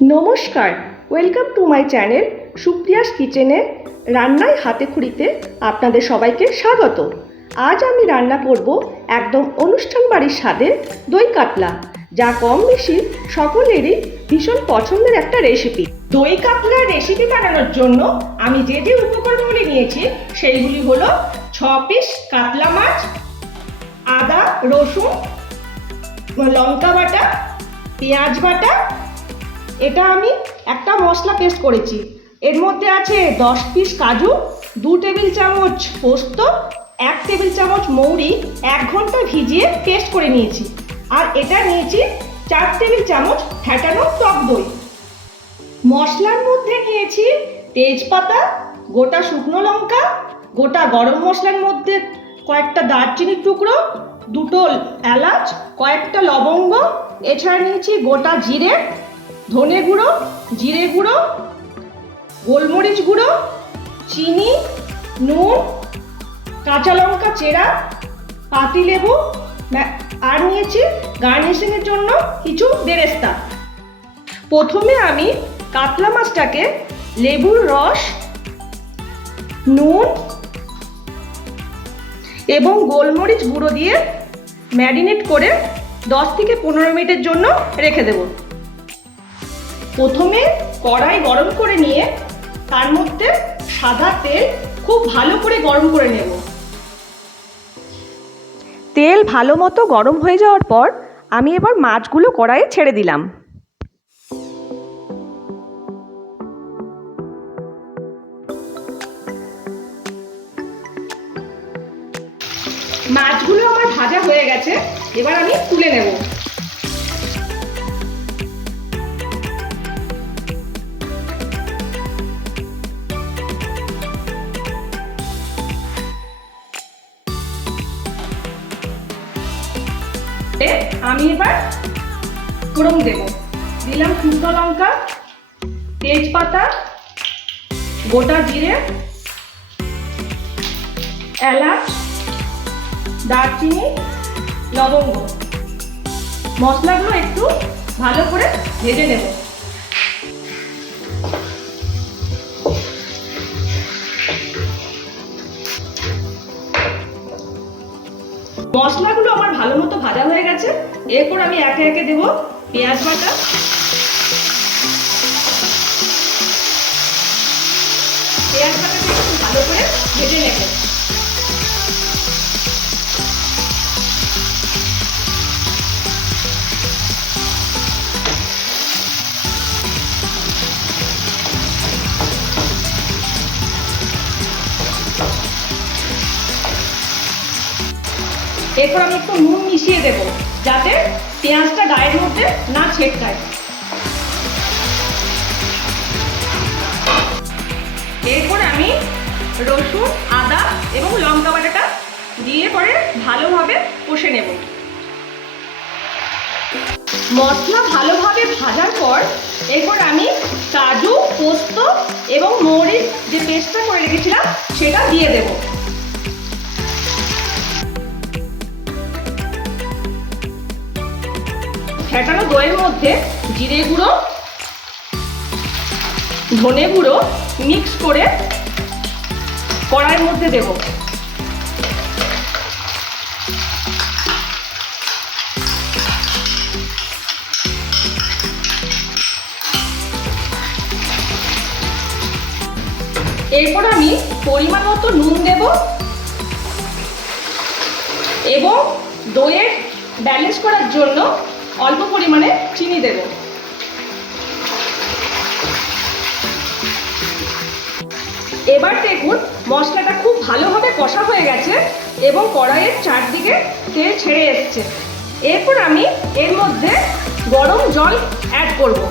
নমস্কার, welcome to my channel Supriya's কিচেনে। রান্নায় হাতে খড়িতে আপনাদের সবাইকে স্বাগত। আজ আমি রান্না করব একদম অনুষ্ঠান বাড়ির স্বাদের দই কাতলা, যা কম বেশি সকলেরই ভীষণ পছন্দের একটা রেসিপি। দই কাতলার রেসিপি বানানোর জন্য আমি যে যে উপকরণগুলি নিয়েছি সেইগুলি হলো 6 পিস কাতলা মাছ, আদা রসুন লঙ্কা বাটা, পেঁয়াজ বাটা। এটা আমি একটা মশলা পেস্ট করেছি। এর মধ্যে আছে 10 পিস কাজু, 2 টেবিল চামচ পোস্ত, 1 টেবিল চামচ মৌরি 1 ঘন্টা ভিজিয়ে পেস্ট করে নিয়েছি। আর এটা নিয়েছি 4 টেবিল চামচ ফ্যাটানো টক দই। মশলার মধ্যে নিয়েছি তেজপাতা, গোটা শুকনো লঙ্কা, গোটা গরম মশলার মধ্যে কয়েকটা দারচিনির টুকরো, 2টো এলাচ, কয়েকটা লবঙ্গ। এছাড়া নিয়েছি গোটা জিরে, ধনে গুঁড়ো, জিরে গুঁড়ো, গোলমরিচ গুঁড়ো, চিনি, নুন, কাঁচা লঙ্কা চেরা, পাতিলেবু, আর নিয়েছি গার্নিশিংয়ের জন্য কিছু বেরেস্তা। প্রথমে আমি কাতলা মাছটাকে লেবুর রস, নুন এবং গোলমরিচ গুঁড়ো দিয়ে ম্যারিনেট করে 10 থেকে 15 মিনিটের জন্য রেখে দেব। প্রথমে কড়াই গরম করে নিয়ে তার মধ্যে সাদা তেল খুব ভালো করে গরম করে নেব। তেল ভালো মতো গরম হয়ে যাওয়ার পর আমি এবার মাছগুলো কড়াইয়ে ছেড়ে দিলাম। মাছগুলো আমার ভাজা হয়ে গেছে, এবার আমি তুলে নেব। আমি এবার ফোড়ন দেব। দিলাম শুকনো লঙ্কা, তেজপাতা, গোটা জিরে, এলাচ, দারচিনি, লবঙ্গ। মশলাগুলো একটু ভালো করে ভেজে নেব। মশলাগুলো আমার ভালো মতো ভাজা হয়ে গেছে। এরপর আমি একে একে দেব পেঁয়াজ বাটা, পেঁয়াজ বাটাকে একটু ভালো করে ভেজে নেব। এরপর আমি একটু নুন মিশিয়ে দেব, যাতে পেঁয়াজটা গায়ের মধ্যে না ছেটকায়। এরপর আমি রসুন, আদা এবং লঙ্কা বাটাটা দিয়ে পরে ভালোভাবে কষে নেব। মশলা ভালোভাবে ভাজার পর এরপর আমি কাজু, পোস্ত এবং মৌরির যে পেস্টটা করে রেখেছিলাম সেটা দিয়ে দেব। ফেটানো দইয়ের মধ্যে জিরে গুঁড়ো, ধনে গুঁড়ো মিক্স করে কড়াইয়ের মধ্যে দেব। এরপর আমি পরিমাণ মতো নুন দেব এবং দইয়ের ব্যালেন্স করার জন্য অল্প পরিমাণে চিনি দেব। এবার দেখুন মশলাটা খুব ভালোভাবে কষা হয়ে গেছে এবং কড়াইয়ের চারদিকে তেল ছেড়ে এসছে। এরপর আমি এর মধ্যে গরম জল অ্যাড করব।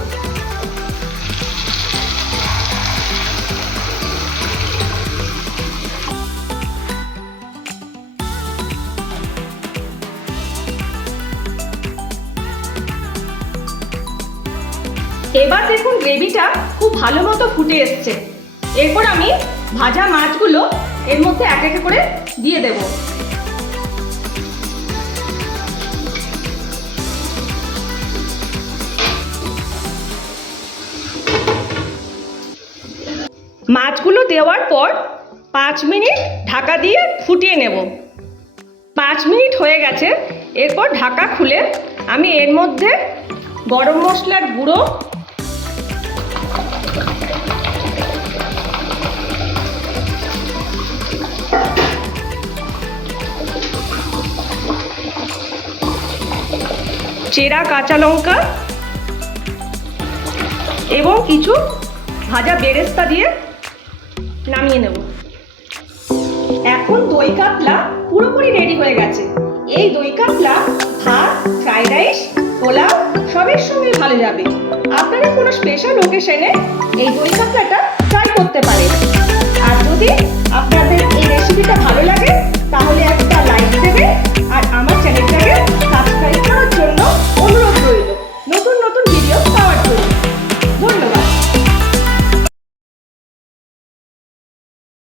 এবার দেখুন গ্রেভিটা খুব ভালো মতো ফুটে এসছে। এরপর আমি ভাজা মাছগুলো এর মধ্যে এক এক করে দিয়ে দেব। মাছগুলো দেওয়ার পর 5 মিনিট ঢাকা দিয়ে ফুটিয়ে নেব। 5 মিনিট হয়ে গেছে। এরপর ঢাকা খুলে আমি এর মধ্যে গরম মশলার গুঁড়ো, চেরা কাঁচা লঙ্কা এবং কিছু ভাজা বেরেস্তা দিয়ে নামিয়ে নেব। এখন দই কাতলা পুরোপুরি রেডি হয়ে গেছে। এই দই কাতলা ভাত, ফ্রাইড রাইস, পোলাও সবের সঙ্গে ভালো যাবে। আপনারা কোনো স্পেশাল ওকেশনে এই দই কাতলাটা ট্রাই করতে পারেন। আর যদি আপনাদের এই রেসিপিটা ভালো লাগে তাহলে